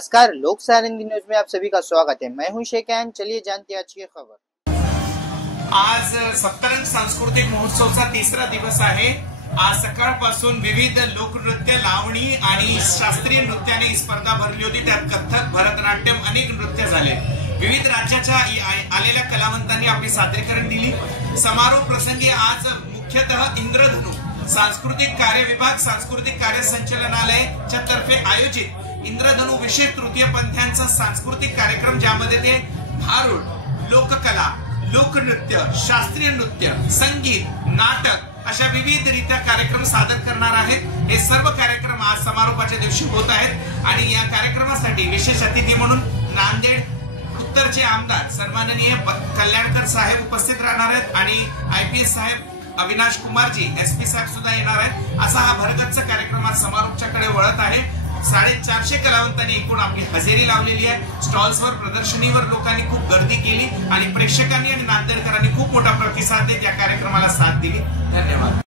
नमस्कार, लोक सहारा हिंदी न्यूज में आप सभी का स्वागत है। मैं हूं शेखैन। चलिए जानते हैं आज की खबर। आज सप्तरंग सांस्कृतिक महोत्सवचा तिसरा दिवस आहे। आज सकाळपासून विविध लोकनृत्य, लावणी आणि शास्त्रीय नृत्याने स्पर्धा भरली होती। त्यात कथक, भरतनाट्यम अनेक नृत्य झाले। विविध राज्याच्या आलेल्या कलावंतांनी आपली सादरीकरण दिली। समारोह प्रसंगी आज मुख्यतः इंद्रधनु सांस्कृतिक कार्य विभाग, सांस्कृतिक कार्य संचालनालयाच्या तर्फे आयोजित इंद्रधनु विशेष तृतीय पंथ्यांचा सांस्कृतिक कार्यक्रम, ज्यामध्ये ते भारुड, लोककला, लोकनृत्य, शास्त्रीय नृत्य, संगीत, नाटक अशा विविधरित्या कार्यक्रम सादर करणार आहेत। हे सर्व कार्यक्रम आज समारोपाच्या दिवशी होत आहेत आणि या कार्यक्रमासाठी विशेष अतिथी म्हणून नांदेड उत्तरचे आमदार सन्माननीय कल्याणकर साहेब उपस्थित राहणार आहेत आणि आयपीएस साहेब अविनाश कुमारजी, एसपी साहेब सुद्धा येणार आहेत। असा हा भरगच्च कार्यक्रम आज समारोपाच्याकडे वळत आहे। 450 कलावंतांनी एकूण आपली हजेरी लावलेली आहे। स्टॉल्सवर, प्रदर्शनीवर लोकांनी खूप गर्दी केली आणि प्रेक्षकांनी आणि नांदेडकरांनी खूप मोठा प्रतिसाद देत या कार्यक्रमाला साथ दिली। धन्यवाद।